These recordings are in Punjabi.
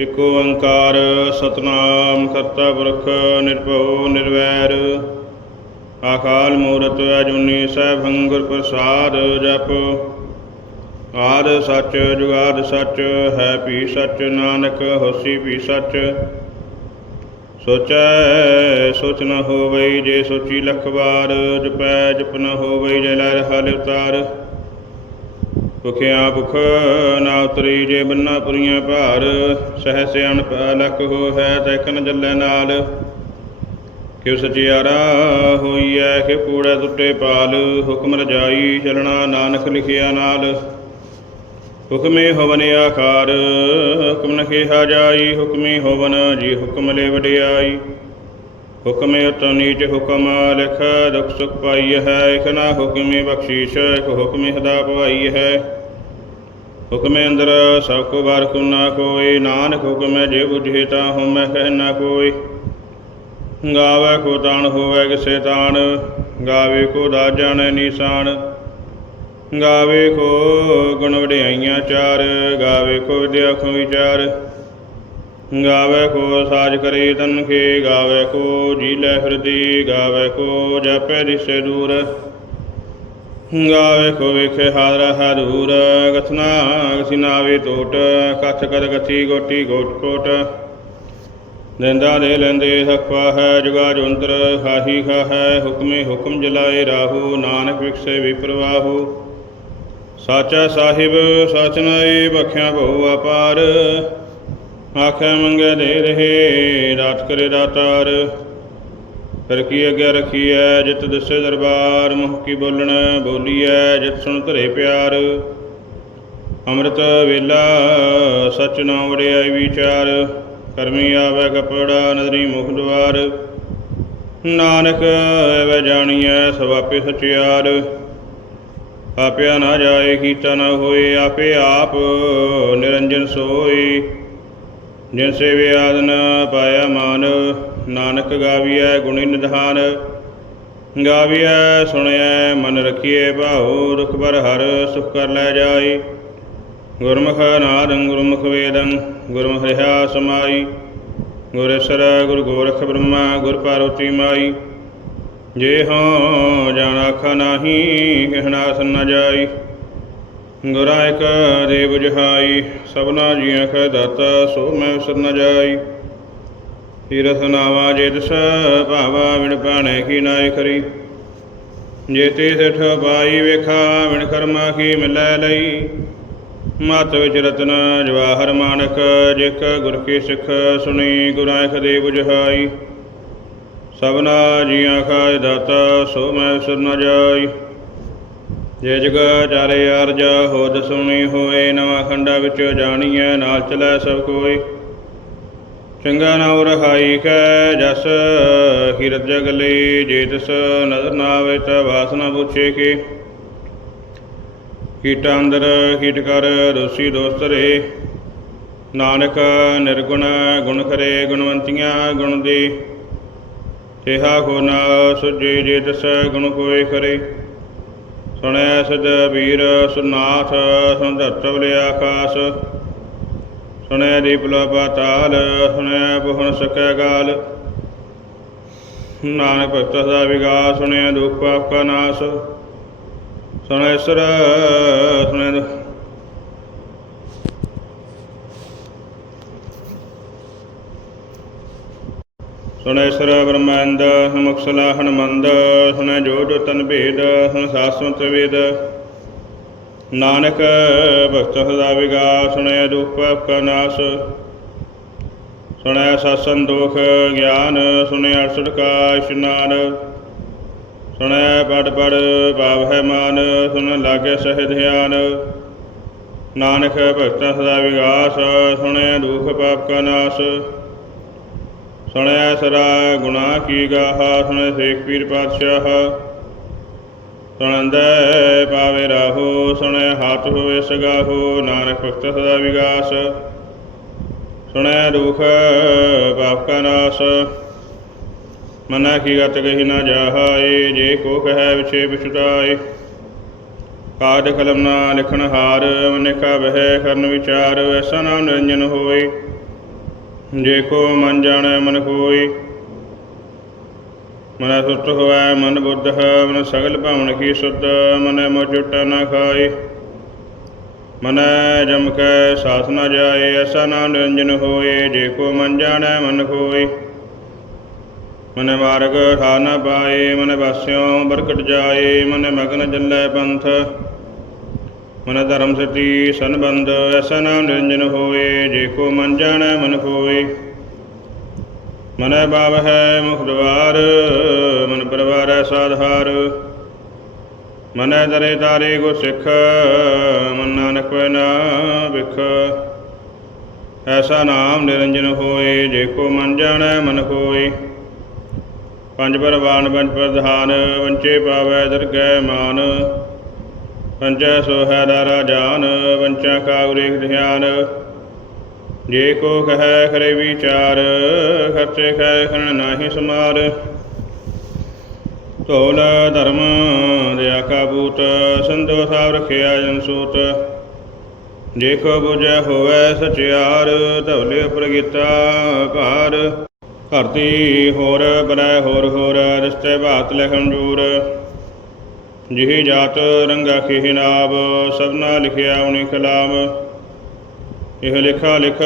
ਇਕ ਓੰਕਾਰ ਸਤਨਾਮ ਕਰਤਾ ਪੁਰਖ ਨਿਰਭਉ ਨਿਰਵੈਰ। ਆਕਾਲ ਮੂਰਤ ਅਜੂਨੀ ਸੈਭੰ ਗੁਰ ਪ੍ਰਸਾਦ ਜਪ। ਆਦ ਸੱਚ, ਜੁਗਾਦ ਸੱਚ, ਹੈ ਭੀ ਸੱਚ, ਨਾਨਕ ਹੋਸੀ ਭੀ ਸੱਚ। ਸੋਚੈ, ਸੋਚ ਨ ਹੋਵਈ ਜੇ ਸੋਚੀ ਲਖ ਵਾਰ, ਜਪੈ ਜਪ ਨ ਹੋਵਈ ਜੇ ਲੈ ਰਹਾ ਲਿਵਤਾਰ ਭੁਖਿਆ ਭੁਖ, ਨਾ ਉਤਰੀ ਜੇ ਬੰਨਾ ਪੁਰੀਆਂ ਭਾਰ ਸਹਿ ਸਿਆਣ ਲਖ ਹੋ ਹੈ ਤੈਕ ਨ ਜੱਲੇ ਨਾਲ। ਕਿਉ ਸਚਿਆਰਾ ਹੋਈਐ ਕਿ ਕੂੜਾ ਟੁੱਟੇ ਪਾਲ, ਹੁਕਮ ਰਜਾਈ ਚਲਣਾ ਨਾਨਕ ਲਿਖਿਆ ਨਾਲ। ਹੁਕਮੇ ਹਵਨ ਆਕਾਰ, ਹੁਕਮ ਨ ਕਿਹਾ ਜਾਈ, ਹੁਕਮੇ ਹੋਵਨ ਜੀ ਹੁਕਮ ਲੈ ਵਡਿਆਈ। ਹੁਕਮੇ ਉਤ ਨੀਚ ਹੁਕਮ ਲਿਖ, ਦੁਖ ਸੁਖ ਪਾਈ ਹੈ, ਇਕ ਨਾ ਹੁਕਮੇ ਬਖਸ਼ੀਸ਼, ਇਕ ਹੁਕਮੇ ਸਦਾ ਭਵਾਈ ਹੈ। ਹੁਕਮੇ ਅੰਦਰ ਸਭ ਕੋ ਬਾਰ ਕੋ ਨਾ ਕੋਈ? ਨਾਨਕ ਹੁਕਮੇ ਜੇ ਬੁਝੇ ਤਾ ਹਉਮੈ ਕਹਿ ਨਾ ਕੋਈ। ਗਾਵੇ ਕੋ ਤਾਣ, ਹੋਵੇ ਕਿਸੇ ਤਾਣ। ਗਾਵੇ ਕੋ ਦਾ ਜਾਣੈ ਗਾਵੇ ਕੋ ਗੁਣ ਵਡਿਆਈਆਂ ਚਾਰ। ਗਾਵੇ ਕੋ ਵਿਦਿਆ ਕੋ ਵਿਚਾਰ। ਗਾਵੇ ਕੋ ਸਾਜ ਕਰੇ ਤਨ ਖੇ ਗਾਵੇ ਕੋ ਜੀ ਲੈ ਹਿਰਦੀ ਗਾਵੇ ਕੋ ਜਪੈ ਦਿਸੇ ਦੂਰ। ਗਾਵੇ ਕੋ ਵੇਖੇ ਹਾਜ਼ਰ ਹਦੂਰ ਗਥਨਾ ਗਸਿਨਾਵੇ ਟੋਟ, ਕਥ ਕਰ ਗਤੀ ਗੋਟੀ ਗੋਟ ਕੋਟ। ਲੈਂਦਾ ਦੇ ਲੈਂਦੇ ਹਕਵਾ ਹੈ ਜੁਗਾ ਜੁੰਤਰ ਹਾਹੀ ਖਾ ਹੈ ਹੁਕਮੇ ਹੁਕਮ ਜਲਾਏ ਰਾਹੂ, ਨਾਨਕ ਵਿਖਸੇ ਵਿਪਰਵਾਹੂ। ਸਾਚਾ ਸਾਹਿਬ, ਸਚ ਨਾਏ, ਬਖਿਆ ਬਹੁ ਅਪਾਰ। ਆਖੇ ਮੰਗੇ ਦੇ ਰਹੇ, ਰਾਤ ਕਰੇ ਦਾਤਾਰ ਫਿਰ ਕੀ ਅੱਗੇ ਰਖੀਐ, ਜਿਤ ਦਿਸੇ ਦਰਬਾਰ, ਮੁਖ ਕੀ ਬੋਲਣ, ਬੋਲੀਐ, ਜਿਤ ਸੁਣ ਧਰੇ ਪਿਆਰ। ਅੰਮ੍ਰਿਤ ਵੇਲਾ, ਸਚ ਨਾਮ ਵੜਿਆਈ ਵਿਚਾਰ, ਕਰਮੀ ਆਵੇ ਕਪੜਾ, ਨਦਰੀ ਮੁਖ ਦੁਆਰ ਨਾਨਕ ਐਵੇਂ ਜਾਣੀਐ ਸਵਾਪੇ ਆਪੇ ਸਚਿਆਰ। ਆਪਿਆ ਨਾ ਜਾਏ, ਕੀਤਾ ਨਾ ਹੋਏ, ਆਪੇ ਆਪ ਨਿਰੰਜਨ ਸੋਈ ਜਿਨ ਸੇਵੇ ਆਦਨ ਪਾਇਆ ਮਾਨ ਨਾਨਕ ਗਾਵੀਐ ਗੁਣੀ ਨਿਧਾਨ, ਗਾਵੀਐ ਸੁਣਿਐ ਮਨ ਰਖੀਏ ਭਾਉ ਦੁਖ ਭਰ ਹਰ ਸੁਖ ਕਰ ਲੈ ਜਾਈ। ਗੁਰਮੁਖ ਨਾਦੰ ਗੁਰਮੁਖ ਵੇਦੰ, ਗੁਰਮੁਖ ਰਹਾ ਸਮਾਈ। ਗੁਰੇਸ਼ਰ ਗੁਰ ਗੋਰਖ ਬ੍ਰਹਮਾ, ਗੁਰ ਪਾਰਵਤੀ ਮਾਈ। ਜੇ ਹਾਂ ਜਾਣ ਆਖਾ ਨਾਹੀ ਕਹਿਣਾ ਸਨ ਨ ਜਾਈ। ਗੁਰਾਂ ਇਕ ਦੇ ਬੁਝਾਈ ਸਭਨਾ ਜੀਆਂ ਕੈ ਦਾਤਾ ਸੋ ਮੈਂ ਵਿਸਰ ਨ ਜਾਈ। ਤੀਰਥ ਨਾਵਾ ਜੇ ਦਸ ਭਾਵਾ ਵਿਣ ਪਾਣੇ ਕੀ ਨਾਇ ਖਰੀ। ਜੇ ਸਿਠ ਪਾਈ ਵੇਖਾ ਵਿਣ ਕਰਮਾ ਕੀ ਮਿਲੈ ਲਈ। ਮਤ ਵਿੱਚ ਰਤਨ ਜਵਾਹਰ ਮਾਨਕ, ਜਿਕ ਗੁਰ ਕੀ ਸਿੱਖ ਸੁਣੀ ਗੁਰਾਂ ਇਕ ਦੇ ਬੁਝਾਈ। ਸਭਨਾ ਜੀਆਂ ਖਾਇ ਦਾਤਾ, ਸੋ ਮੈਂ ਵਿਸਰ ਨ ਜਾਈ। ਜੇ ਜਗ ਚਾਰੇ ਅਰਜ, ਹੋਦ ਸੁਣੀ ਹੋਏ, ਨਵਾਂ ਖੰਡਾ ਵਿੱਚ ਜਾਣੀਐ, ਨਾਲ ਚਲੈ ਸਭ ਕੋਈ। ਚੰਗਾ ਨਾਉ ਰਹਾਈ ਕੈ ਜਸ ਹਿਰਦ ਜਗਲੇ ਲਈ ਜੇ ਤਿਸ ਨਜ਼ਰ ਨਾ ਆਵੇ ਤਾ ਵਾਸਨਾ ਪੁੱਛੇ ਕੀ। ਕੀਟਾ ਅੰਦਰ ਕੀਟ ਕਰ ਦੋਸੀ ਦੋਸਤ ਰੇ। ਨਾਨਕ ਨਿਰਗੁਣ ਗੁਣ ਕਰੇ ਗੁਣਵੰਤੀਆਂ ਗੁਣ ਦੇ। ਤੇਹਾ ਕੋ ਨਾ ਸੁਜੇ ਜੇ ਤਿਸ ਗੁਣ ਕੋਏ ਕਰੇ ਸੁਣਿਆ ਸਦ ਵੀਰ ਸੁਨਾਥ ਸੰਧਰਤਵ ਲਿਆ ਆਕਾਸ। ਸੁਣਿਆ ਦੀਪਲਾ ਪਾਤਾਲ ਸੁਣਿਆ ਬਹੁਨ ਸਕੈ ਗਾਲ। ਨਾਨਕ ਭਗਤ ਦਾ ਵਿਗਾਸ ਸੁਣਿਆ ਦੁਖ ਪਾਪ ਕਾ ਨਾਸ। ਸੁਣਿਆ ਸਰ ਸੁਣਿਆ ਦੁ- ਸੁਣੈ ਸਰ ਬ੍ਰਹਮੰਦ ਹਮੁਖਸਲਾ ਹਨਮੰਦ। ਸੁਣੈ ਜੋ ਜੋ ਤਨ ਭੇਦ ਸੁਣ ਸਾਸਵੰਤ ਵੇਦ। ਨਾਨਕ ਭਗਤ ਸਦਾ ਵਿਗਾਸ ਸੁਣਿਆ ਦੁਖ ਪਾਪ ਕਾ ਨਾਸ। ਸੁਣੈ ਸਾਸਨ ਦੋਖ ਗਿਆਨ ਸੁਣਿਆ ਅਰਸਠ ਕਾ ਇਸ਼ਨਾਨ ਸੁਣੈ ਪੜ ਪੜ ਭਾਵ ਹੈ ਮਾਨ ਸੁਣ ਲਾਗੇ ਸਹਿ ਧਿਆਨ। ਨਾਨਕ ਭਗਤ ਸਦਾ ਵਿਗਾਸ ਸੁਣਿਆ ਦੁਖ ਪਾਪ ਕਾ ਨਾਸ। ਸੁਣਿਆ ਸਰਾ ਗੁਨਾ ਕੀ ਗਾਹਾ ਸੁਣਿਆ ਸੇਖ ਪੀਰ ਪਾਤਸ਼ਾਹ। ਸੁਣੰਦੈ ਪਾਵੇ ਰਾਹੋ, ਸੁਣੈ ਹੱਥ ਹੋਵੇ ਸਗਾਹੋ, ਨਾਨਕ ਭਗਤ ਸਦਾ ਵਿਗਾਸ। ਸੁਣੈ ਦੁਖ ਪਾਪ ਕਾ ਨਾਸ। ਮਨਾ ਕੀ ਗਤ ਕਹੀ ਨਾ ਜਾਹਾਏ, ਜੇ ਕੋ ਕਹੈ ਵਿਛੇ ਵਿਛੁਟਾਏ। ਕਾਦ ਕਲਮ ਨਾ ਲਿਖਣ ਹਾਰ ਮਨਿਕਾ ਬਹਿ ਕਰਨ ਵਿਚਾਰ, ਐਸਾ ਨਾਮ ਨਿਰੰਜਨ ਹੋਏ। ਜੇ ਕੋ ਮਨ ਜਾਣੈ ਮਨ ਕੋਈ ਮਨ ਸੁੱਤ ਹੋਵੈ, ਮਨ ਬੁੱਧ, ਮਨ ਸਗਲ ਭਾਵਨ ਕੀ ਸੁਧ, ਮਨ ਮੋਜਟ ਨਾ ਖਾਏ। ਮਨ ਜਮ ਕੈ ਸਾਥ ਨਾ ਜਾਏ, ਐਸਾ ਨਾ ਨਿਰੰਜਨ ਹੋਏ, ਜੇ ਕੋ ਮਨ ਜਾਣੈ ਮਨ ਕੋਈ ਮਨ ਮਾਰਗ ਠਾ ਨਾ ਪਾਏ, ਮਨ ਵਾਸਿਓ ਬਰਕਟ ਜਾਏ, ਮਨ ਮਗਨ ਜਲੈ ਪੰਥ। ਮਨ ਧਰਮ ਸਤੀ ਸੰਬੰਧ, ਐਸਾ ਨਾ ਨਿਰੰਜਨ ਹੋਏ, ਜੇ ਕੋ ਮਨ ਜਾਣੈ ਮਨ ਕੋਈ ਮਨੈ ਬਾਵ ਹੈ ਮੁਖ ਦਵਾਰ, ਮਨ ਪਰਵਾਰੈ ਸਾਧਾਰ ਮਨੈ ਦਰੇ ਤਾਰੇ ਗੋ ਸਿੱਖ, ਮਨ ਨਾਨਕ ਵੈ ਨਾ ਵਿਖ। ਐਸਾ ਨਾਮ ਨਿਰੰਜਨ ਹੋਏ, ਜੇ ਕੋ ਮਨ ਜਾਣੈ ਮਨ ਹੋਏ। ਪੰਜ ਪਰਵਾਨ, ਪੰਜ ਪ੍ਰਧਾਨ ਵੰਚੇ ਪਾਵੈ ਦਰਗਹਿ ਮਾਨ। ਪੰਚੈ ਸੋਹੈ ਹੈ ਦਾਰਾ ਜਾਨ ਵੰਚਾ ਕਾਉਰੇ ਧਿਆਨ। ਜੇ ਕੋ ਕਹੈ ਕਰੇ ਵਿਚਾਰ, ਖਰਚੇ ਖੈ ਖਣ ਨਾਹੀ ਸਮਾਰ। ਢੋਲ ਧਰਮ ਦਿਆ ਕਾਬੂਤ ਸੰਦੋ ਸਾਵ ਰਖਿਆ ਜਨ ਸੂਤ ਜੇ ਕੋ ਬੁਝੈ ਹੋਵੈ ਸਚਿਆਰ, ਧੌਲੇ ਪ੍ਰਗੀਤਾ ਭਾਰ ਧਰਤੀ ਹੋਰ ਬਰੈ ਹੋਰ ਹੋਰ, ਰਿਸ਼ਤੇ ਬਾਤ ਲਖਣ ਜੂਰ। ਜਿਹੀ ਜਾਤ ਰੰਗਾ ਖੇ ਸਭਨਾ ਲਿਖਿਆ ਉਨੀ ਕਲਾਮ ਇਹ ਲਿਖਾ ਲਿਖ,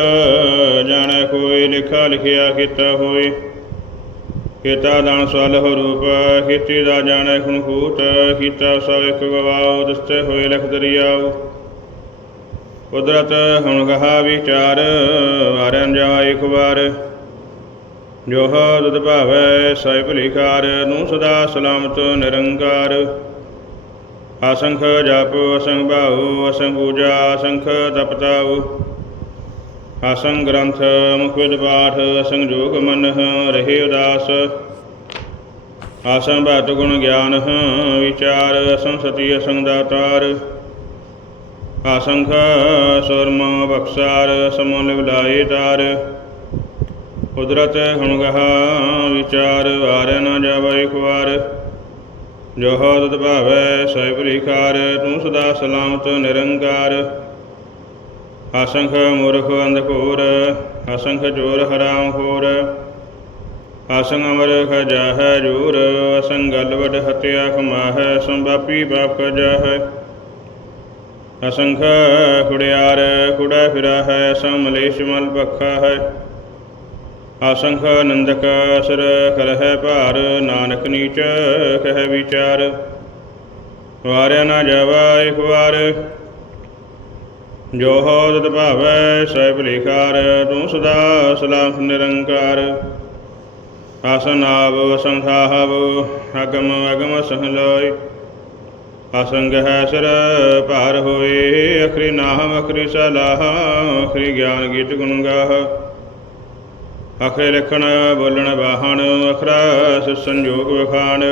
ਜਾਣੈ ਕੋਈ, ਲਿਖਾ ਲਿਖਿਆ ਕੀਤਾ ਹੋਏ। ਕੀਤਾ ਦਾਨ ਸਵਲ ਰੂਪ ਖੇਤੀ ਦਾ ਜਾਣੈ ਖੁਨ ਖੂਟ ਕੀਤਾ ਸਭ ਇੱਕ ਗਵਾਓ ਦਸਤੇ ਹੋਏ ਲਖ ਦਰਿਆਓ ਕੁਦਰਤ ਹੁਣ ਕਹਾ ਵਿਚਾਰ ਵਾਰਨ ਜਾ ਇੱਕ ਵਾਰ। ਜੋ ਦੁਦ ਭਾਵੈ ਸਹਿ ਭਲੀਕਾਰ ਨੂੰ ਸਦਾ ਸਲਾਮਤ, ਨਿਰੰਕਾਰ। ਅਸੰਖ ਜਪ ਅਸੰਖ ਭਾਉ ਅਸੰਖ ਪੂਜਾ ਅਸੰਖ ਤਪਤਾਉ। ਅਸੰਗ ਗ੍ਰੰਥ, ਮੁਖ ਵਿਦ ਪਾਠ ਅਸੰਗ ਜੋਗ ਮਨ, ਰਹੇ ਉਦਾਸ। ਆਸੰ ਬਤ ਗੁਣ ਗਿਆਨ, ਵਿਚਾਰ ਅਸੰ ਸਤੀ ਅਸੰਗ ਦਾਤਾਰ। ਆਸੰਖ ਸੁਰਮ ਬਖਸਾਰ, ਸਮੋ ਲਿਵਲਾਏ ਤਾਰ। ਕੁਦਰਤ ਹੁਣ ਵਿਚਾਰ ਵਾਰ ਨ ਜਾਵੇ ਇੱਕ ਵਾਰ ਜੋ ਹਦਤ ਭਾਵੈ ਸਹਿ ਭਲੀਕਾਰ ਤੂੰ ਸਦਾ ਸਲਾਮਤ, ਨਿਰੰਕਾਰ। ਅਸੰਖ ਮੂਰਖ ਅੰਧਕੂਰ, ਅਸੰਖ ਜੋਰ ਹਰਾਮ ਹੋਰ ਅਸੰਗ ਅਮਰ ਖਜਾਹੈ ਜੂਰ, ਅਸੰਗ ਗਲ ਵਡ ਹਤਿਆ ਕਮਾਹੈ ਸੰਭਾਪੀ ਪਾਪ ਕਜਾਹੈ ਅਸੰਖ ਖੁੜਿਆਰ ਖੁੜਾ ਫਿਰਾ ਹੈ ਸਮਲੇਸ਼ ਮਲ ਪੱਖਾ ਹੈ ਅਸੰਖ ਨੰਦਕ ਅਸਰ ਕਰਹਿ ਭਾਰ, ਨਾਨਕ ਨੀਚ ਕਹਿ ਵਿਚਾਰ। ਵਾਰਿਆ ਨਾ ਜਾਵਾ ਇੱਕ ਵਾਰ ਜੋ ਹੋਦਤ ਭਾਵੈ ਸਹਿ ਭਲੀਕਾਰ ਤੂੰ ਸਦਾ ਸਲਾਮ ਨਿਰੰਕਾਰ। ਆਸਨ ਆਵ ਸੰਸਾਹਵ ਅਗਮ ਅਗਮ ਸਹਲੋਇ ਅਸੰਗ ਹੈ ਸਰ, ਭਾਰ ਹੋਏ, ਅਖਰੀ ਨਾਮ, ਅਖਰੀ ਸਲਾਹ, ਅਖਰੀ ਗਿਆਨ ਗੀਤ ਗੁਣ ਗਾਹ। ਅਖਰੇ ਲਿਖਣ, ਬੋਲਣ ਬਾਹਣ ਅਖਰਾ ਸਿ ਸੰਜੋਗ ਵਖਾਣ।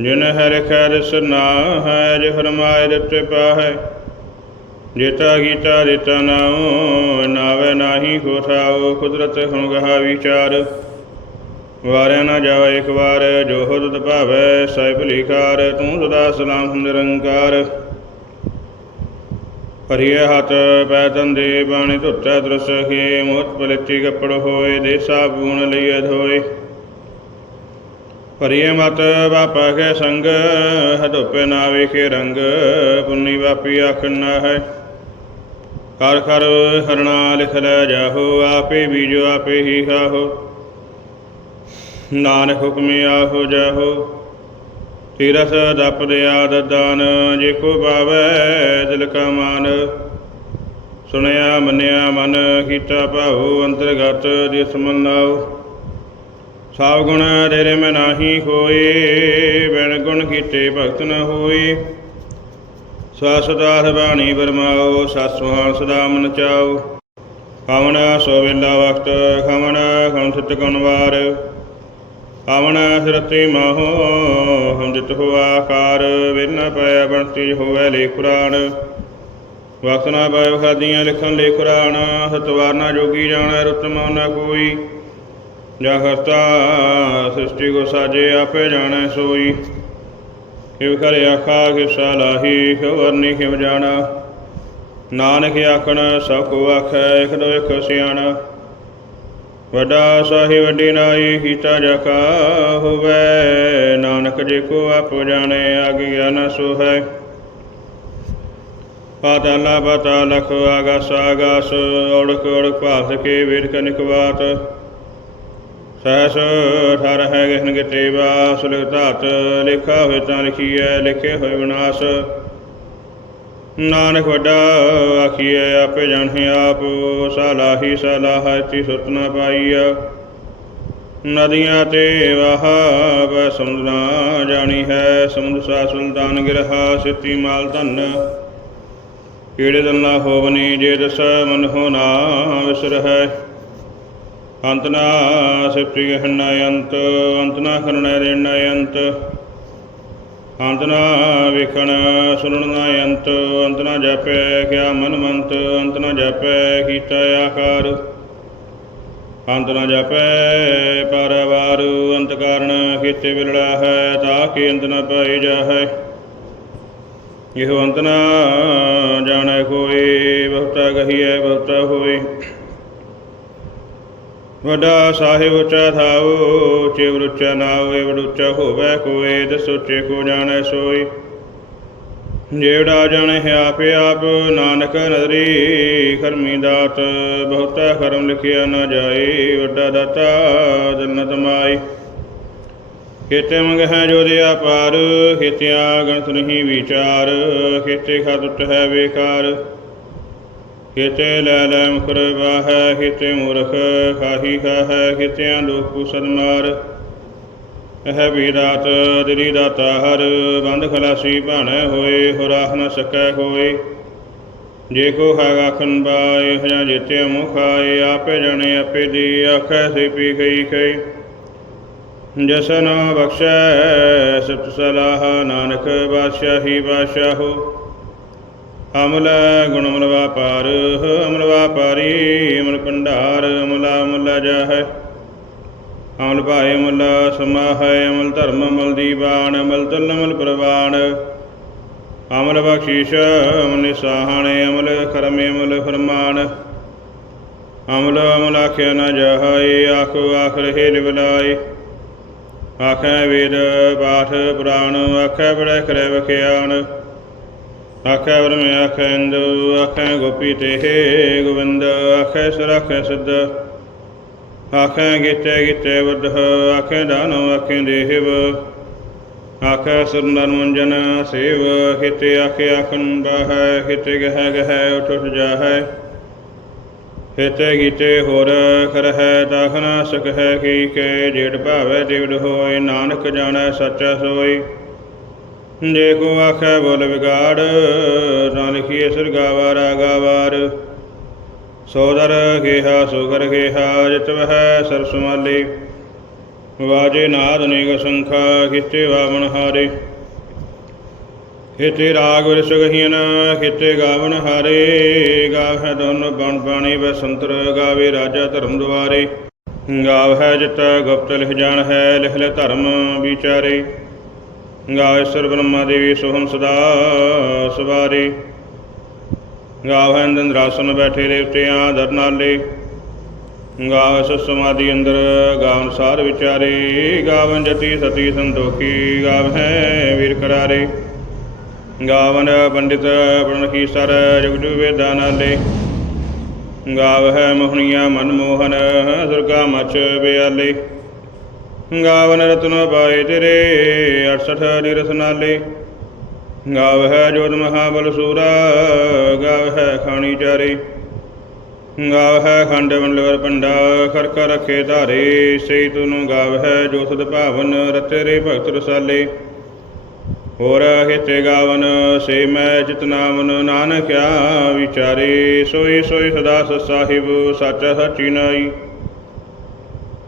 ਜਿਨ ਹੈ ਲਿਖੈ ਦਿਸ ਨਾ ਹੈ ਜਿ ਫਰਮਾਏ ਦਿੱਤੇ ਪਾਹੈ। ਜੇਤਾ ਗੀਤਾ ਦਿੱਤਾ ਨਾਉ, ਨਾਵੇ ਨਾਹੀ ਕੋਠਾਉ, ਕੁਦਰਤ ਹੁਣ ਗਹਾ ਵਿਚਾਰ। ਵਾਰਿਆ ਨਾ ਜਾਵੇ ਇੱਕ ਵਾਰ, ਜੋ ਹੁਦਤ ਭਾਵੈ ਸਹਿ ਭਲੀਕਾਰ ਤੂੰ ਸਦਾ ਸਲਾਮ ਨਿਰੰਕਾਰ। ਹਰੀਏ ਹੱਥ ਪੈ ਤੰਦੇ ਬਾਣੀ ਧੁੱਤੈ ਦਰਸ ਖੇ ਮੋਤ ਪਲੇਤੀ ਕੱਪੜ ਹੋਏ ਦੇ ਸਾਬੂਨ ਲਈ ਧੋਏ ਹਰੀਏ ਮਤ ਬਾਪਾ ਕੇ ਸੰਗ, ਹਦੋਪੇ ਨਾ ਵੇਖੇ ਰੰਗ, ਪੁੰਨੀ ਬਾਪੀ ਆਖਣਾ ਹੈ। ਕਰ ਕਰ ਹਰਣਾ ਲਿਖ ਲੈ ਜਾਹੋ, ਆਪੇ ਬੀਜੋ ਆਪੇ ਹੀ ਖਾਹੋ। ਨਾਨਕ ਹੁਕਮੇ ਆਹੋ ਜਾਹੋ। ਤੀਰਸ ਦਪ ਦਿਆ ਦਦਾਨ ਜੇ ਕੋ ਪਾਵੈ ਦਿਲ ਕਾ ਮਾਨ। ਸੁਣਿਆ, ਮੰਨਿਆ, ਮਨ ਕੀਤਾ ਭਾਉ, ਅੰਤਰਗਤ ਜਿਸ ਮਨ ਮਨਾਉ ਸਭ ਗੁਣ ਤੇਰੇ ਮੈਂ ਨਾਹੀ ਹੋਏ ਬਿਨ ਗੁਣ ਕੀਤੇ ਭਗਤ ਨ ਹੋਏ। ਸਵਾਸਦਾਸ ਬਾਣੀ ਬਰਮਾਓ ਸਸਵਾਨ ਸਦਾ ਮਨ ਚਾਓ। ਕਵਣ ਸੋ ਵੇਲਾ ਵਕਤ ਖਮਣ ਖਮ ਸਤ ਗੁਣ ਵਾਰ। ਕਵਣ ਸਿਰਤੀ ਹਮ ਜਿਤ ਹੋ ਆਕਾਰ। ਵੇਨਾ ਪੈ ਬਣਤੀ ਹੋਵੇ ਲੇ ਕੁਰਾਨ। ਵਕਤ ਨਾ ਪਾਇ ਖਾਦੀਆਂ ਲਿਖਣ ਲੇ ਕੁਰਾਨ। ਹਤਵਾਰ ਨਾ ਜੋਗੀ ਜਾਣਾ ਰਤਮ ਨਾ ਕੋਈ। ਜਾ ਕਰਤਾ ਸ੍ਰਿਸ਼ਟੀ ਕੋ ਸਾਜੇ ਆਪੇ ਜਾਣੈ ਸੋਈ। ਕਿਵ ਕਰੇ ਆਖਾ ਕਿਸਾ ਲਾਹੀ ਖਵਰਨੀ ਕਿਵ ਜਾਣਾ ਨਾਨਕ ਆਖਣ, ਸਭ ਕੋ ਆਖੈ, ਇਕ ਦੋ ਇਕ ਸਿਆਣਾ। ਵੱਡਾ ਸਾਹਿਬ ਵੱਡੀ ਨਾਈ ਕੀਤਾ ਜਕਾ ਹੋਵੇ। ਨਾਨਕ ਜੇ ਕੋ ਆਪ ਜਾਣੇ, ਆਗਿਆ ਨ ਸੋ ਹੈ ਪਾਤਾਲਾ ਪਾਤਾਲਖ ਆਗਾਸ ਆਗਾਸ, ਔੜਕ ਔੜਕ ਭਾਸ ਕੇ ਵੇਦ ਕਨਿਕ ਬਾਤ ਸਹਸ ਠਰ ਹੈ ਗਹਨ ਗਤੇ ਬਾਸ ਧਾਤ, ਲਿਖਾ ਹੋਏ ਤਾਂ ਲਿਖੀਐ, ਲਿਖੇ ਹੋਏ ਵਿਨਾਸ਼। ਨਾਨਕ ਵੱਡਾ ਆਖੀਐ, ਆਪੇ ਜਾਣੇ ਆਪ ਸਲਾਹੀ ਸਲਾਹ ਤੀ ਸੁਤ ਨ ਪਾਈਆ ਨਦੀਆਂ ਤੇ ਵਹਾਵ ਸਮੁੰਦਰਾ ਜਾਣੀ ਹੈ, ਸਮੁੰਦ ਸਾ ਸੁਲਤਾਨ ਗਿਰਹਾ ਸਿੱਤੀ ਮਾਲ ਧਨ। ਕੀੜੇ ਦੰਨਾ ਹੋਵਨੀ, ਜੇ ਦਸ ਮਨ ਹੋ ਨਾ ਵਿਸਰ ਹੈ ਅੰਤ ਨਾ ਸਿਪਤੀ ਗਹਨ ਅੰਤ ਅੰਤ ਨਾ ਕਰਣਾ ਦੇਣ ਅੰਤ ਅੰਤ ਨਾ ਵੇਖਣ ਸੁਣਨ ਨਾ ਅੰਤ ਅੰਤ ਨਾ ਜਾਪੈ ਕਿਆ ਮਨ ਮੰਤ ਅੰਤ ਨਾ ਜਾਪੈ ਕੀਤਾ ਆਕਾਰ। ਅੰਤ ਨਾ ਜਾਪੈ ਪਰਵਾਰ, ਅੰਤ ਕਾਰਨ ਕੀਤੇ ਵਿਲੜਾ ਹੈ, ਤਾਂ ਕਿ ਅੰਤ ਨਾ ਪਾਈ ਜਾਹੈ। ਇਹੋ ਅੰਤ ਨਾ ਜਾਣੈ ਕੋਈ, ਬਹੁਤਾ ਕਹੀਐ ਬਹੁਤਾ ਹੋਏ। ਵੱਡਾ ਸਾਹਿਬ ਉੱਚਾ ਥਾਉ ਚਿਵ ਉੱਚਾ ਨਾਉ ਏ ਉੱਚਾ ਹੋਵੇ ਕੋਏ ਦਸੋਚੇ ਕੋ ਜਾਣੈ ਸੋਈ। ਜਿਹੜਾ ਜਾਣੈ ਆਪੇ ਆਪ, ਨਾਨਕ ਨਦਰੀ, ਖਰਮੀ ਦਾਤ, ਬਹੁਤਾ ਖਰਮ ਲਿਖਿਆ ਨਾ ਜਾਏ, ਵੱਡਾ ਦਾਤਾ ਜਨਤ ਮਾਈ। ਖੇਤੇ ਮੰਗ ਹੈ ਜੋ ਦਿਆ ਪਾਰ ਖੇਤਿਆ ਗਣਤ ਨਹੀਂ ਵਿਚਾਰ, ਖੇਤੇ ਖਾਦੁੱਟ ਹੈ ਬੇਕਾਰ। ਖੇਤੇ ਲੈ ਲੈ ਮੁਖਰ ਬਾਹੈ ਖੇਤੇ ਮੂਰਖ ਖਾਹੀ ਖਾਹੈ ਖੇਤਿਆਂ ਦੁਖ ਕੁਸਦ ਮਾਰ। ਇਹ ਵੀ ਰਾਤ ਦਿਲੀ ਦਾਤਾ ਹਰ, ਬੰਦ ਖਲਾਸੀ ਭਾਣੈ ਹੋਏ ਹੋ ਰਾਖ ਨ ਸਕੈ ਹੋਏ। ਜੇ ਕੋ ਹੈਗਾ ਖਨ ਬਾਏ ਹਜਾ ਜਿਤੇ ਮੁਖਾਏ ਆਪੇ ਜਾਣੇ, ਆਪੇ ਦੀ ਆਖੈ ਸੇ ਪੀ ਗਈ ਕਈ ਜਸਨ ਬਖਸ਼ੈ, ਸਤ ਸਲਾਹ ਨਾਨਕ ਬਾਦਸ਼ਾਹੀ ਬਾਦਸ਼ਾਹੋ। ਅਮਲ ਗੁਣ ਅਮਲ ਵਾਪਾਰ, ਅਮਲ ਵਾਪਾਰੀ, ਅਮਲ ਭੰਡਾਰ, ਅਮਲਾ ਅਮਲਾ ਜਾਹੈ ਅਮਲ ਭਾਏ, ਅਮਲ ਸਮਾਹੈ, ਅਮਲ ਧਰਮ, ਅਮਲ ਦੀਵਾਨ, ਅਮਲ ਤੁਲ ਅਮਲ ਪ੍ਰਵਾਨ। ਅਮਲ ਬਖਸ਼ੀਸ਼, ਅਮਲ ਨਿਸਾਹਣੇ, ਅਮਲ ਕਰਮ, ਅਮਲ ਫਰਮਾਨ। ਅਮਲ ਅਮਲ ਆਖਿਆ ਨਾ ਜਾਹੈ ਆਖੋ ਆਖ ਰਹੇ ਲਿਵਲਾਏ ਆਖੈ ਵੇਦ, ਪਾਠ, ਪੁਰਾਣ, ਆਖੈ ਬੜੈ ਕਰੈ ਵਖਿਆਨ ਆਖੈ ਵਰਮ, ਆਖੈ ਇੰਦੂ, ਆਖੈ ਗੋਪੀ ਤੇ ਗੋਵਿੰਦ ਆਖੈ ਸੁਰਖੈ ਸਿੱਧ। ਆਖੈ ਗੀਤੇ ਗੀਤੇ ਵਧ ਆਖੈ ਦਾਨਵ ਆਖੈ ਦੇਹਵ। ਆਖੈ ਸੁਰਨਰ ਮੁੰਜਨ, ਸੇਵ। ਹਿਤੇ ਆਖੈ ਆਖਨ ਬਹੈ, ਹਿਤੇ ਗਹਿ ਗਹਿ ਉਠ ਉਠ ਜਾਹੈ। ਹਿਤੇ ਗੀਤੇ ਹੋਰ ਕਰਹਿ, ਦਾਖਨ ਸਕਹਿ ਕੀ ਕੇ ਜੇੜ ਭਾਵੈ ਦੇਵਡ ਹੋਏ ਨਾਨਕ ਜਾਣੈ, ਸੱਚਾ ਸੋਈ। ਜੇ ਕੋ ਆਖੈ ਬੋਲ ਵਿਗਾੜ ਤਾਂ ਲਿਖੀਏ ਸਰਗਾਵਾ ਰਾਗਾਵਾਰ ਸੋਦਰ ਗੇਹਾ, ਸੁਗਰ ਗੇਹਾ, ਜਿਤ ਵਹਿ ਸਰਸ ਮਾਲੀ ਵਾਜੇ ਨਾਦ ਅਨੇਕ ਸੰਖਾ ਖਿੱਤੇ ਵਾਵਨ ਹਾਰੇ। ਖਿੱਤੇ ਰਾਗ ਵਿਰਸ ਗਹੀਨ ਖਿੱਤੇ ਗਾਵਨ ਹਾਰੇ। ਗਾਵਹਿ ਦੋਨ ਬਣ ਬਾਣੀ ਬਸੰਤਰ ਗਾਵੇ ਰਾਜਾ ਧਰਮ ਦੁਆਰੇ। ਗਾਵਹਿ ਜਿਤ ਗੁਪਤ ਲਿਖ ਜਾਣ ਹੈ ਲਿਖ ਲੈ ਧਰਮ ਵਿਚਾਰੇ। ਗਾਇਸਰ ਬ੍ਰਹਮਾ ਦੇਵੀ ਸੁਹਮ ਸਦਾ ਸਵਾਰੀ। ਗਾਵਹਿ ਇੰਦਰਾਸਨ ਬੈਠੇ ਦੇਵਤਿਆਂ ਦਰ ਨਾਲੇ ਗਾਵਸ ਸਮਾਧੀ ਅੰਦਰ ਗਾਵਨ ਸਾਰ ਵਿਚਾਰੇ। ਗਾਵਨ ਜਤੀ ਸਤੀ ਸੰਤੋਖੀ ਗਾਵਹਿ ਵੀਰ ਕਰਾਰੇ। ਗਾਵਨ ਪੰਡਿਤ ਪੜਨ ਕੀ ਸਰ ਜੁਗ ਜੁਗ ਵੇਦਾਂ ਨਾਲੇ ਗਾਵਹਿ ਮੋਹਣੀਆਂ ਮਨ ਮੋਹਨ ਦੁਰਗਾ ਮਚ ਬਿਆਲੇ। ਗਾਵਨ ਰਤਨ ਪਾਏ ਤੇਰੇ 68 ਰਸਨਾਲੇ ਗਾਵ ਹੈ ਜੋਤ ਮਹਾਬਲ ਸੂਰਾ ਗਾਵ ਹੈ ਖਾਣੀ ਚਾਰੇ। ਗਾਵ ਹੈ ਖੰਡ ਮੰਡਲਵਰ ਪੰਡਾ ਖਰਕਾ ਰਖੇ ਧਾਰੇ। ਸਈ ਤੁਨੂੰ ਗਾਵਹਿ ਜੋ ਸਦ ਭਾਵਨ ਰਤੇਰੇ ਭਗਤ ਰਸਾਲੇ। ਹੋਰ ਹਿਤੇ ਗਾਵਨ, ਸੇ ਮੈਂ ਜਿਤਨਾਮਨ ਨਾਨਕਿਆ ਵਿਚਾਰੇ। ਸੋਈ ਸੋਈ ਸਦਾ ਸਤ ਸਾਹਿਬ, ਸੱਚ ਸਚੀ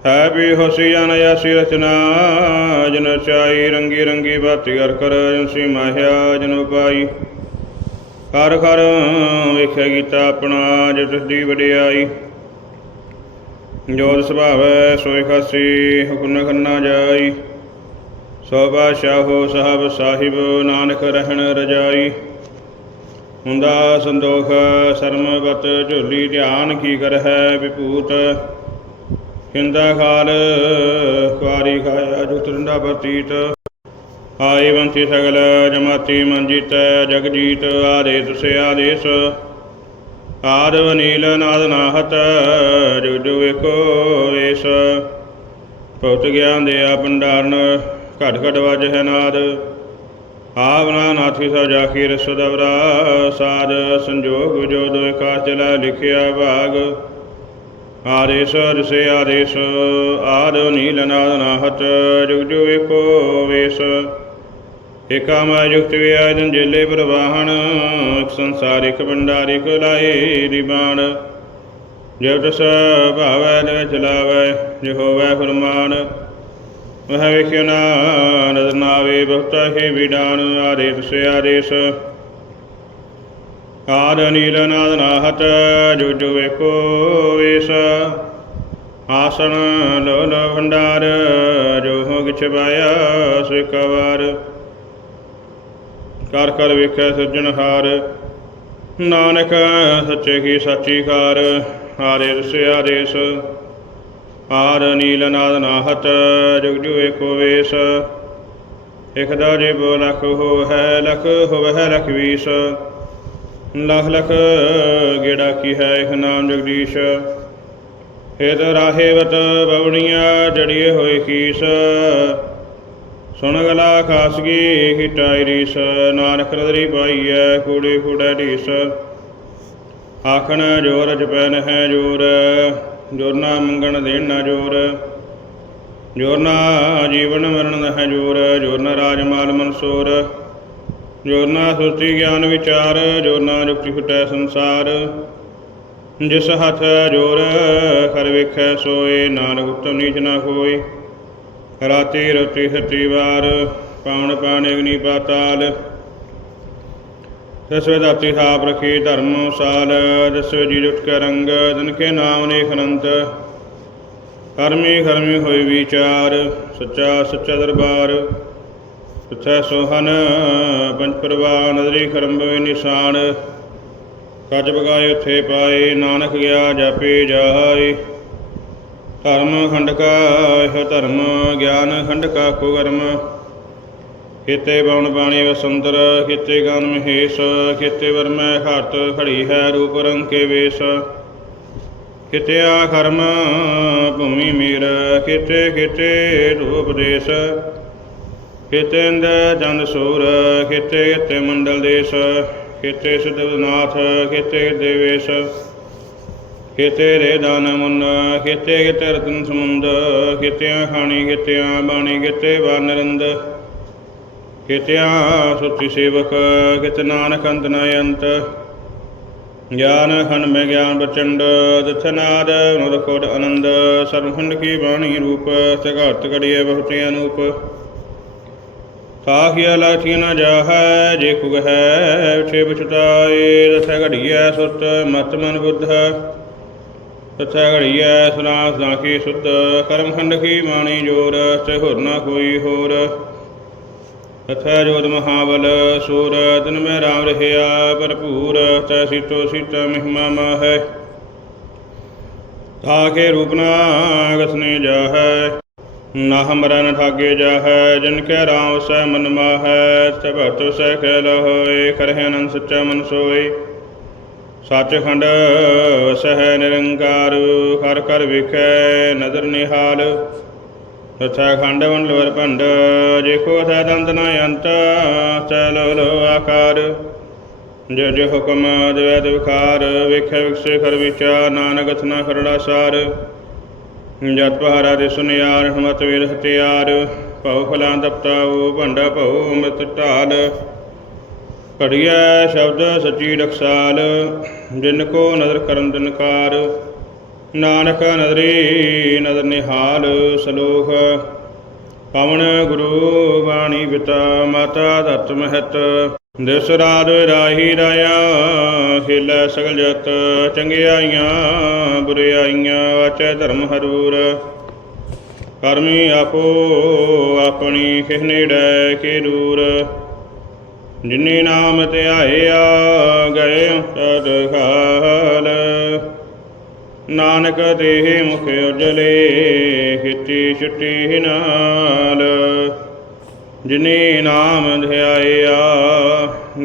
ਹੈ ਵੀ ਹੋਸੀ ਜਨ ਯਾਸੀ ਰਚਨਾ, ਜਨ ਚਾਈ ਰੰਗੀ ਰੰਗੀ ਬਾਤੀ ਕਰ ਕਰ ਜਨਸੀ ਮਾਹਿਆ ਜਨ ਪਾਈ। ਕਰ ਕਰ ਵੇਖਿਆ ਕੀਤਾ ਆਪਣਾ, ਜਿਸ ਦੀ ਵਡਿਆਈ। ਜੋਤ ਸੁਭਾਵੈ ਸੋਈ ਖਾਸੀ, ਹੁਕਮ ਖੰਨਾ ਜਾਈ। ਸੋ ਬਾਦਸ਼ਾਹੋ ਸਾਹਿਬ ਸਾਹਿਬ, ਨਾਨਕ ਰਹਿਣ ਰਜਾਈ। ਹੁੰਦਾ ਸੰਦੋਖ ਸਰਮ ਸਰਮਗਤ ਝੋਲੀ ਧਿਆਨ ਕੀ ਕਰ ਹੈ ਵਿਭੂਤ ਹਿੰਦਾ ਖਾਲ, ਕੁਆਰੀ ਖਾਇਆ ਜੁਤ ਰੰਡਾ ਪ੍ਰਤੀਤ। ਆਈ ਬੰਤੀ ਸਗਲ, ਜਮਾਤੀ ਮਨਜੀਤ ਜਗਜੀਤ ਜਗ ਜੀਤ ਆਦੇਸ। ਸੇ ਆਦੇਸ ਆਦਵ ਨੀਲ ਨਾਦ ਨਾਹਤ ਜੋ ਜੋ ਏਕੋ ਵੇਸ। ਭਗਤ ਗਿਆਨ ਦੇ ਆ ਭੰਡਾਰਨ, ਘਟ ਘਟ ਵਜ ਹੈ ਨਾਦ। ਆਵਨਾ ਨਾਥੀ ਸਭ ਜਾ ਕੀ ਸਾਧ ਸੰਜੋਗ ਜੋ ਦੋ ਇਕਾਰ ਚਲਾ ਲਿਖਿਆ ਭਾਗ। ਆਦੇਸ ਰਸੇ ਆਦੇਸ, ਆਦ, ਨੀਲ, ਨਾਦ, ਨਾਹਤ, ਜੁਗ ਜੁਗ, ਏਕੋ, ਵੇਸ। ਏਕਾ ਮਾ ਜੁਗਤ ਵਿਆਜਨ ਜੇਲੇ ਪ੍ਰਵਾਹਣ, ਇੱਕ ਸੰਸਾਰ, ਇੱਕ ਲਾਏ ਰਿਬਾਣ ਜੋ ਤਸ ਭਾਵੈ ਦੇ ਚਲਾਵੈ ਜੋ ਹੋਵੈ ਫਰਮਾਨ। ਵਹ ਵੇਖਿਓ ਨਾ ਨਦਰ ਨਾਵੇ, ਬਹੁਤਾ ਹੀ ਵਿਡਾਨ ਆਦੇਸ ਆਦੇਸ। ਆਦ ਨੀਲ ਨਾਦ ਨਾਹਤ ਜੋ ਜੋ ਵੇਸ। ਆਸਣ ਲੋ ਭੰਡਾਰ ਜੋ ਹੋ ਕਿਛ ਪਾਇਆ ਸੋ ਵਾਰ ਕਰ ਕਰ ਵੇਖੈ ਸੱਜਣਹਾਰ ਨਾਨਕ ਸੱਚੇ ਕੀ ਸਾਚੀ ਕਾਰ ਆਰੇ ਰਸੇ। ਆਦੇਸ ਆਰ ਨੀਲ ਨਾਦ ਨਾਹਤ ਜੁਗ ਜੁਗ ਏਕੋ ਵੇਸ। ਇਕ ਦਾ ਜੇ ਬੋ ਲਖ ਹੋ ਹੈ ਲਖ ਹੋਵ ਹੈ ਲਖ ਵੀਸ। ਲਖ ਲਖ ਗੇੜਾ ਕੀ ਹੈ ਇਹ ਨਾਮ ਜਗਦੀਸ਼। ਹੇਤ ਰਾਹੇ ਵਤ ਬਵਣੀਆਂ ਜੜੀਏ ਹੋਏ ਕੀਸ। ਸੁਣ ਗਲਾ ਖਾਸਗੀ ਹਿਟਾਈ ਰੀਸ। ਨਾਨਕ ਰਦਰੀ ਪਾਈਐ ਕੂੜੇ ਕੂੜਾ ਢੀਸ। ਆਖਣ ਜੋਰ ਜਪੈਨ ਹੈ ਜੋਰ। ਜੋਰ ਨਾ ਮੰਗਣ ਦੇਣ ਨਾ ਜੋਰ। ਜੋਰ ਨਾ ਜੀਵਨ ਮਰਨ ਹੈ ਜੋਰ। ਜੋਰ ਨਾ ਰਾਜ ਮਾਲ ਮਨਸੂਰ। ਜੋਰ ਨਾ ਸੁਰਤੀ ਗਿਆਨ ਵਿਚਾਰ ਜੋਰ ਨਾ ਜੁਗਤੀ ਫਟੈ ਸੰਸਾਰ। ਜਿਸ ਹੱਥ ਜੋਰ, ਹਰ ਵੇਖੈ ਸੋਏ, ਨਾਨਕ ਉਤਮ ਨੀਚ ਨਾ ਕੋਈ ਰਾਤੀ ਰਤੀ ਸਤੀ ਵਾਰ ਪਾਵਨ ਪਾਣੀ ਅਗਨੀ ਪਾਤਾਲ। ਦਸਵੇਂ ਦਾਤੀ ਥਾਪ ਰਖੀ ਧਰਮ ਸਾਲ ਦਸਵੇਂ ਜੀ ਜੁਟ ਕੇ ਰੰਗ ਦਿਨ ਕੇ ਨਾਮ ਨੇਖ ਅਨੰਤ ਕਰਮੀ ਕਰਮੀ ਹੋਈ ਵਿਚਾਰ, ਸੱਚਾ ਸੱਚਾ ਦਰਬਾਰ। ਸੱਚਾ ਸੋਹਨ, ਪੰਜ ਪ੍ਰਵਾਨ ਨਦਰੀ ਕਰਮ ਵੇ ਨਿਸ਼ਾਨ। ਕੱਜ ਬਗਾਏ ਉਥੇ ਪਾਏ, ਨਾਨਕ ਗਿਆ ਜਾਪੇ ਜਾਏ। ਧਰਮ ਖੰਡਕਾ, ਇਹ ਧਰਮ ਗਿਆਨ ਖੰਡਕਾ ਕੋ ਕਰਮ ਖੇਤੇ ਬਉਣ ਬਾਣੀ ਵਸੰਤਰ ਖੇਤੇ ਗਾਨ ਮਹੇਸ਼। ਖੇਤੇ ਵਰਮੈ ਘਾਟ ਖੜੀ ਹੈ ਰੂਪ ਰੰਗ ਕੇ ਵੇਸ਼। ਖੇਤਿਆ ਕਰਮ ਭੂਮੀ ਮੇਰ, ਖੇਤੇ ਖੇਤੇ ਰੂਪ ਦੇਸ। ਖੇਤੇ ਚੰਦ ਸੂਰ, ਖੇਤੇ ਖੇਤੇ ਮੰਡਲ ਦੇਸ਼, ਖੇਤੇ ਸਿਧਨਾਥ, ਖੇਤੇ ਦੇਵੇਸ਼, ਖੇਤੇ ਰੇ ਦਾਨ ਮੁੰਨ, ਖੇਤੇ ਖੇਤੇ ਰਤਨ ਸਮੁੰਦ, ਖੇਤਿਆਂ ਖਾਣੀ, ਖੇਤਿਆਂ ਬਾਣੀ, ਖੇਤੇ ਬਾਨਰੰਦ ਖੇਤਿਆਂ ਸੁੱਚੀ ਸੇਵਕ ਕਿਤ ਨਾਨਕ ਅੰਤ ਨ ਅੰਤ, ਗਿਆਨ ਖੰਡ ਮੈਂ ਗਿਆਨ ਬਚੰਡ ਦਥਨਾਦ ਨੁਦ ਆਨੰਦ, ਸਰਵਖੰਡ ਕੀ ਬਾਣੀ ਰੂਪ ਸਗਾਰਤ ਕੜੀਏ ਬਹੁਤੇ ਅਨੂਪ। ਸਾਖਿਆ ਲਾਠੀ ਨ ਜਾਹੈ, ਜੇ ਕੁਗ ਹੈ ਉਠੇ ਬਚਤਾਏ ਦਥ ਘੜੀਐ ਸੁਤ, ਮਤ ਮਨ ਬੁੱਧ। ਤਥਾ ਘੜੀਐ ਸੁਨਾ ਸਾਖੀ ਸੁਧ ਕਰਮ ਖੰਡ ਕੀ ਮਾਣੀ ਜੋਰ, ਤੇ ਹੋਰ ਨਾ ਕੋਈ ਹੋਰ। ਤਥਾ ਜੋਤ ਮਹਾਬਲ, ਸੂਰ, ਤਨ ਮੈਂ ਰਾਮ ਰਹਿਆ, ਭਰਪੂਰ, ਤੈ ਸੀਤੋ ਸੀਤਾ ਮਹਿਮਾ ਮਾਹੈ। ਤਾਕੇ ਰੂਪਨਾ ਗਸਨੇ ਜਾਹੈ। ਨਾ ਹਮਰਾ ਨ ਠਾਗੇ ਜਾਹੈ, ਜਿਨ ਕੈ ਰਾਮ ਸੈ ਮਨ ਮਾਹੈ ਤੈ ਭਗਤ ਸੈ ਖੈਲ ਹੋਏ ਕਰਹਿ ਅਨੰਦ ਸੱਚਾ ਮਨ ਸੋਈ ਸੱਚਖੰਡ ਸਹਿ ਨਿਰੰਕਾਰ, ਹਰ ਕਰ ਵਿਖੈ ਨਦਰ ਨਿਹਾਲ। ਤਥਾ ਖੰਡ ਮੰਡਲ ਭੰਡ, ਜੇ ਕੋ ਥੈ ਦੰਦ ਨ ਅੰਤ ਸੈ ਲੋ ਲੋ ਆਕਾਰ। ਜੋ ਜੋ ਹੁਕਮ, ਦੇਵੈ ਦਿਵਕਾਰ, ਵੇਖੈ ਵਿਕਸੇ ਕਰ ਵਿਚਾਰ, ਨਾਨਕ ਅਥਨਾ ਖਰੜਾ ਸਾਰ। ਜਤ ਪਹਾਰਾ ਦੇ ਸੁਨਿਆਰ ਹਮਤ ਵੇਦ ਹਤਿਆਰ ਭਉ ਫਲਾਂ ਦਪਤਾਉ ਭੰਡਾ ਭਉ, ਅੰਮ੍ਰਿਤ ਢਾਲ। ਘੜੀਐ ਸ਼ਬਦ ਸੱਚੀ ਰਖਸਾਲ, ਜਿਨ ਕੋ ਨਦਰ ਕਰਨ ਦਿਨਕਾਰ ਨਾਨਕ ਨਦਰੀ ਨਦਰ ਨਿਹਾਲ ਸਲੋਖ ਪਵਨ ਗੁਰੂ ਬਾਣੀ ਪਿਤਾ, ਮਾਤਾ ਦਤ ਮਹਤ। ਦਿਸ ਰਾਤ ਰਾਹੀ ਰਾਇਆ ਖੇਲੇ ਸਗਲ ਜਤ, ਚੰਗਿਆਈਆਂ, ਬੁਰਿਆਈਆਂ ਵਾਚੈ ਧਰਮ ਹਰੂਰ। ਕਰਮੀ ਆਪੋ ਆਪਣੀ ਕਿਸ ਨੇੜੇ ਕੀ ਦੂਰ। ਜਿਨੀ ਨਾਮ ਧਿਆਇਆ, ਗਏ ਤਦ ਖਾਲ ਨਾਨਕ ਦੇਹ ਮੁਖ ਉਜਲੇ, ਖਿੱਚੀ ਛੁੱਟੀ ਨਾਲ। ਜਿਨੇ ਨਾਮ ਧਿਆਇਆ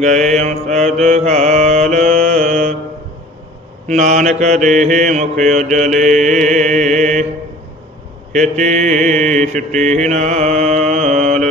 ਗਏ ਅੰਸਦ ਖਾਲ। ਨਾਨਕ ਦੇਹ ਮੁਖ ਉਜਲੇ ਖਿੱਚੀ ਛੁੱਟੀ ਨਾਲ।